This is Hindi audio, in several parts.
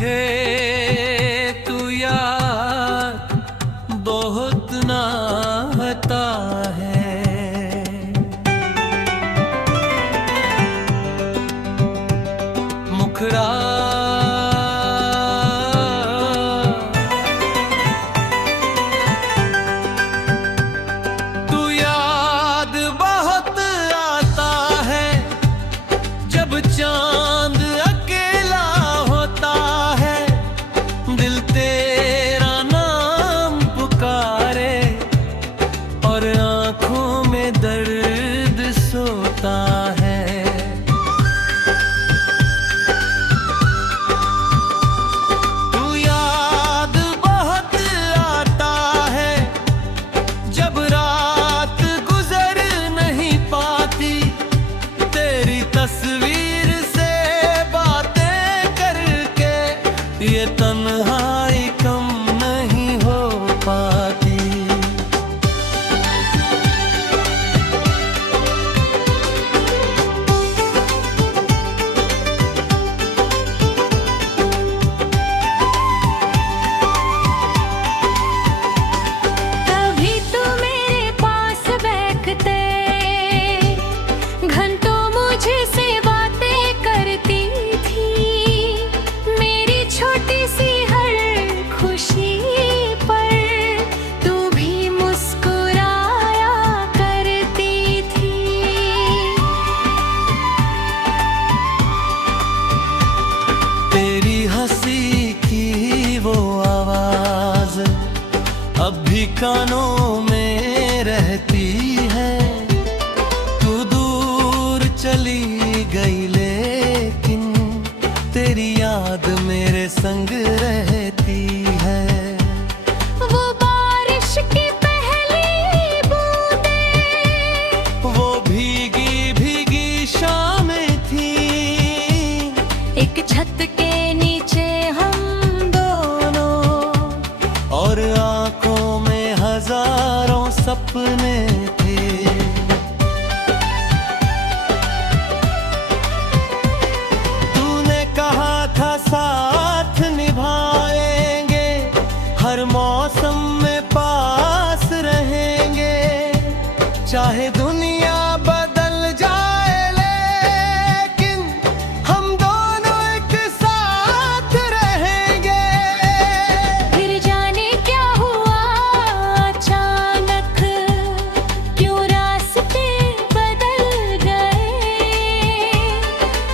रखे तू याद बहुत ना आता है। मुखरा तू याद बहुत आता है जब चांद अकेला होता है। दिल तेरा नाम पुकारे और आंखों में दर्द सोता है। तू याद बहुत आता है जब रात गुजर नहीं पाती। तेरी तस्वीर से बातें करके ये तन्हाई कम नहीं हो पाती। कभी तू मेरे पास बैठते, घंटों मुझसे बातें करती थी। मेरी छोटी सी हर खुशी पर तू भी मुस्कुराया करती थी। तेरी हंसी की वो आवाज अब भी कानों में रहती है। तू दूर चली गई लेकिन तेरी याद मेरे संग रहती है। वो बारिश की पहली बूंदें, वो भीगी भीगी शामें थी। एक छत के नीचे हम दोनों, और आंखों में हजारों सपने थे। तूने कहा था साथ निभाएंगे, हर मौसम में पास रहेंगे। चाहे दुनिया बदल जाए लेकिन हम दोनों एक साथ रहेंगे। फिर जाने क्या हुआ अचानक, क्यों रास्ते बदल गए।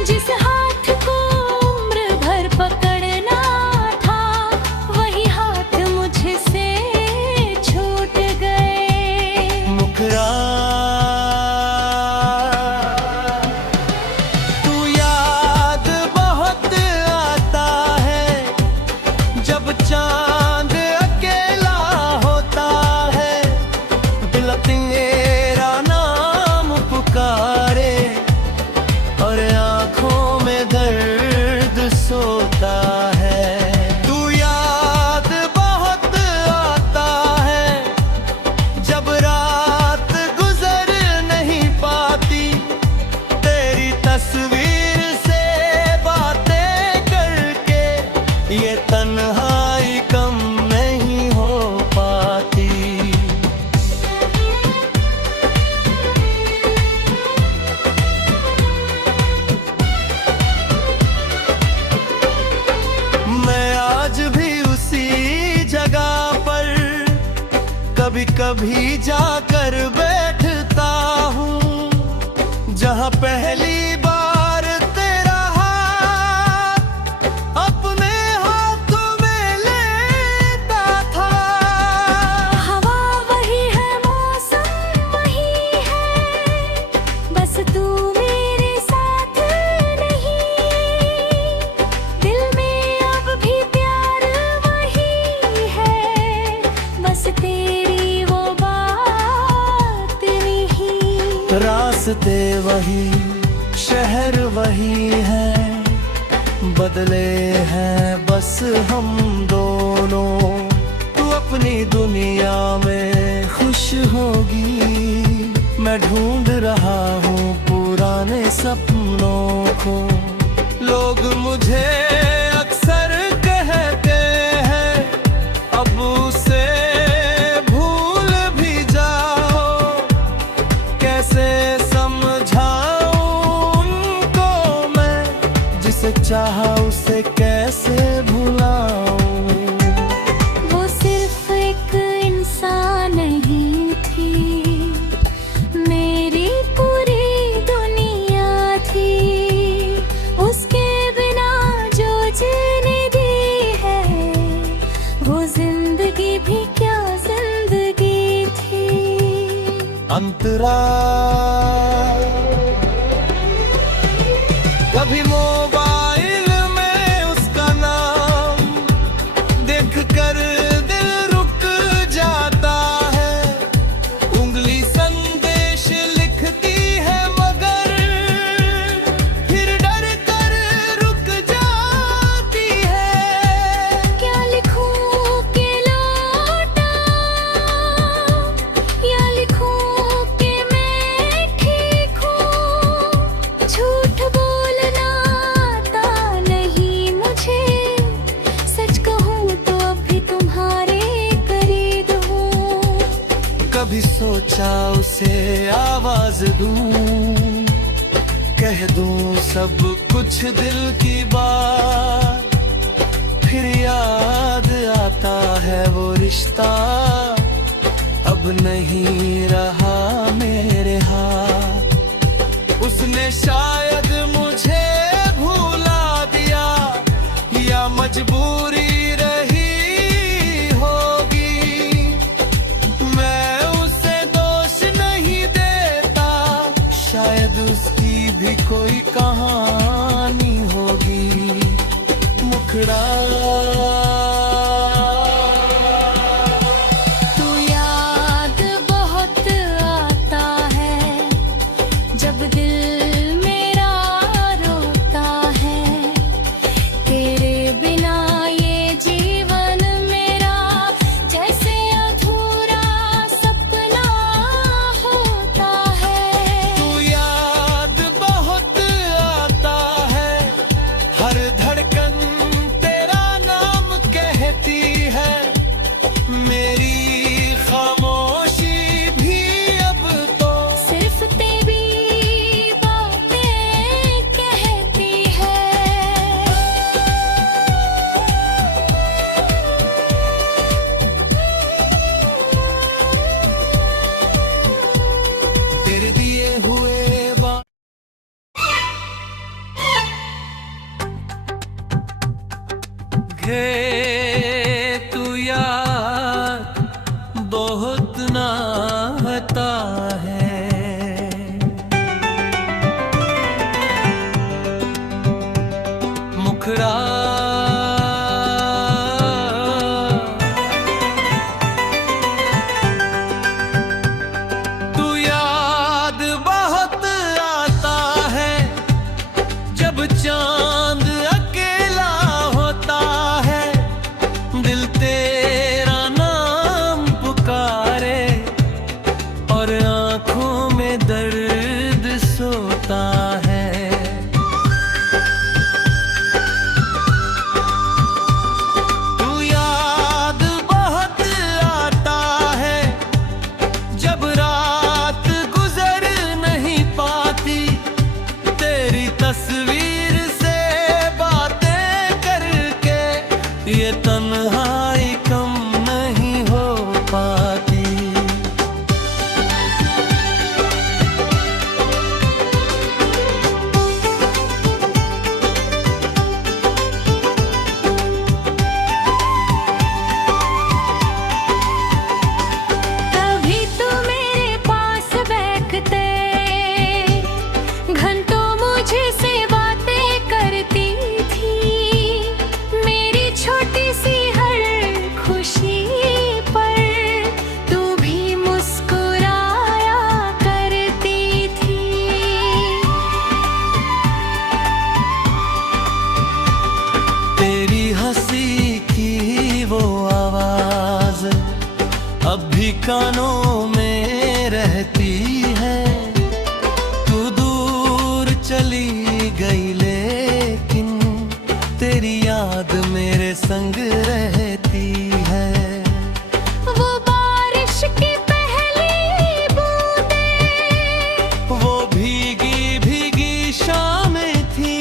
जिस हाथ को उम्र भर पकड़ना था वही हाथ मुझसे छूट गए। मुखरा तू याद बहुत आता है जब चांद अकेला होता है। दिल तेरा नाम पुकारे और आंखों में दर्द सोता है। तू याद बहुत आता है जब रात गुजर नहीं पाती। तेरी तस्वीर से बातें करके ये तन्हाई कम नहीं हो पाती। मैं आज भी उसी जगह पर कभी कभी जाकर बैठता हूँ जहाँ पहली बार तेरा हाथ अपने हाथों में लेता था। हवा वही है, मौसम वही है, बस तू मेरे साथ नहीं। दिल में अब भी प्यार वही है, बस तेरी वो बात नहीं। रास्ते वही, शहर वही है, बदले हैं बस हम दोनों। तू अपनी दुनिया में खुश होगी, मैं ढूंढ रहा हूँ पुराने सपनों को। लोग मुझे अक्सर चाहा उसे कैसे भुलाऊं। वो सिर्फ एक इंसान नहीं थी, मेरी पूरी दुनिया थी। उसके बिना जो जीने दी है, वो जिंदगी भी क्या जिंदगी थी। अंतरा कभी मोबाइल में उसका नाम देख कर दिल रुक जाता है। उंगली संदेश लिखती है मगर फिर डर कर रुक जाती है। क्या लिखूं के लौटा, या लिखूं के मैं ठीक हूँ। झूठ बोलना आता नहीं मुझे, सच कहूँ तो अब भी तुम्हारे करीब हूँ। कभी सोचा उसे आवाज दूं, कह दूं सब कुछ दिल की बात। फिर याद आता है वो रिश्ता अब नहीं रहा मेरे हाथ। उसने शायद मुझे भुला दिया या मजबूरी रही होगी। मैं उसे दोष नहीं देता, शायद उसकी भी कोई कहानी होगी। मुखड़ा तू याद बहुत आता है, जब दिल मेरा रोता है। तेरे बिना ये जीवन मेरा जैसे अधूरा सपना होता है। तू याद बहुत आता है, हर धड़कन तेरा नाम कहती है। मेरी खामोशी भी अब तो सिर्फ तेरी बातें कहती है। तेरे दिए हुए घे तू याद बहुत ना आता है। मुखड़ा तू याद बहुत आता है, जब चांद अकेला होता है। दिल तेरा नाम पुकारे और आंखों में दर्द सोता है। तू याद बहुत आता है, जब रात गुजर नहीं पाती। तेरी तस्वीर से बातें करके ये तन्हाई कम नहीं हो पाती। तभी तो मेरे पास बैठते, घंटों मुझे से बातें करती थी। मेरी छोटी सी हर खुशी पर तू भी मुस्कुराया करती थी। तेरी हंसी की वो आवाज अब भी कानों में रहती है। तू दूर चली गई लेकिन तेरी याद मेरे संग रहती है। वो बारिश की पहली बूंदें, वो भीगी भीगी शामें थी,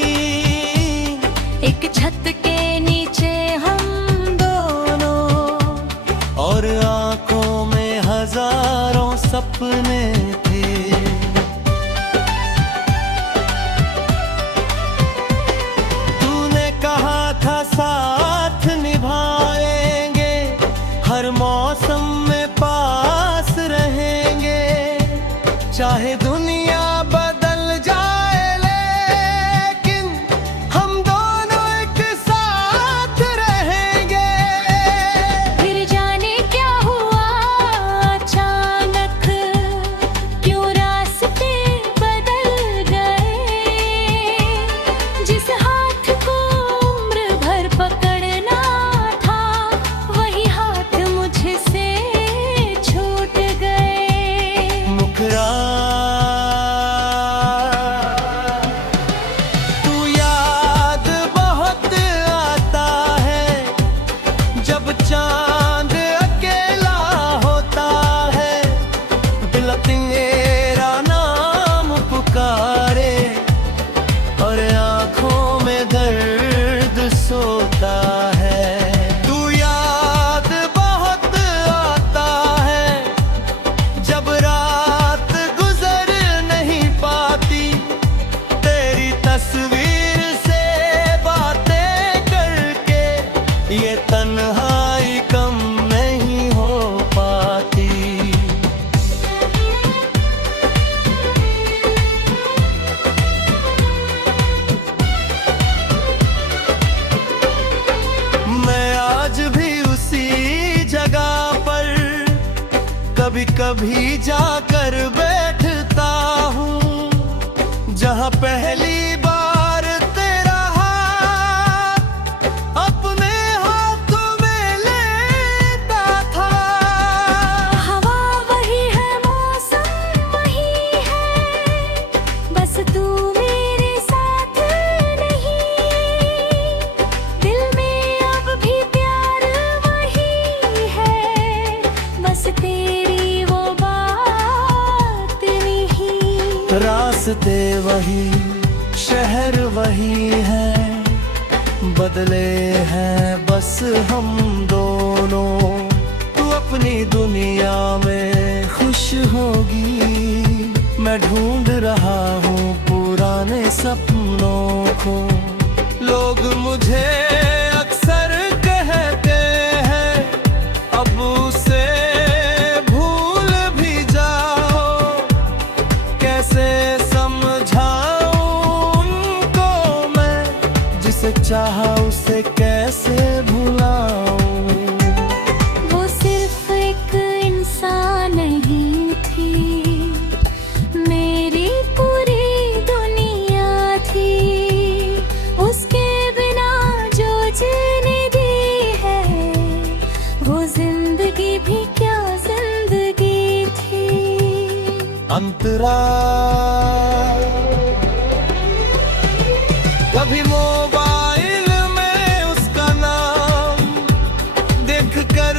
कभी जाकर बैठता हूँ जहाँ पहली बार तेरा हाथ अपने हाथों में लेता था। हवा वही है, मौसम वही है, बस तू मेरे साथ नहीं। दिल में अब भी प्यार वही है, बस तेरी वो बात नहीं। रास्ते वही, शहर वही है, बदले हैं बस हम दोनों। तू अपनी दुनिया में खुश होगी, मैं ढूंढ रहा हूँ पुराने सपनों को। लोग मुझे अक्सर कहते हैं अब उसे भूल भी जाओ, कैसे समझाऊं उनको मैं, जिसे चाहा उसे कैसे भुलाऊं। वो सिर्फ एक इंसान नहीं थी, मेरी पूरी दुनिया थी। उसके बिना जो जीने दी है, वो जिंदगी भी क्या जिंदगी थी। अंतरा कभी मोबाइल में उसका नाम देख कर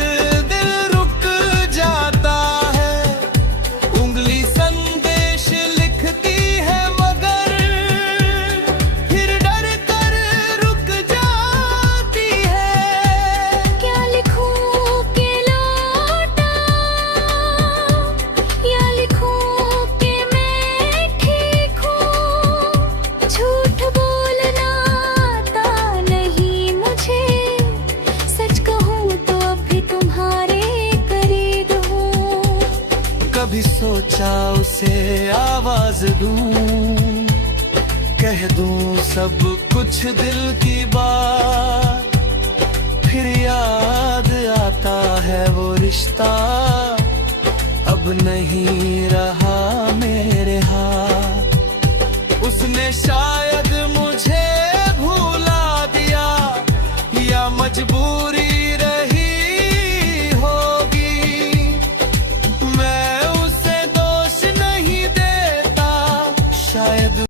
दिल रुक जाता है। उंगली संदेश लिखती है मगर फिर डर कर रुक जाती है। क्या लिखूं के लौटा, या लिखूं के मैं ठीक हूँ। झूठ बोलना आता नहीं मुझे, सच कहूँ तो अब भी तुम्हारे करीब हूँ। कभी सोचा उसे आवाज दूं, कह दूं सब कुछ दिल की बात, फिर याद आता है वो रिश्ता अब नहीं रहा मेरे हाथ। उसने शायद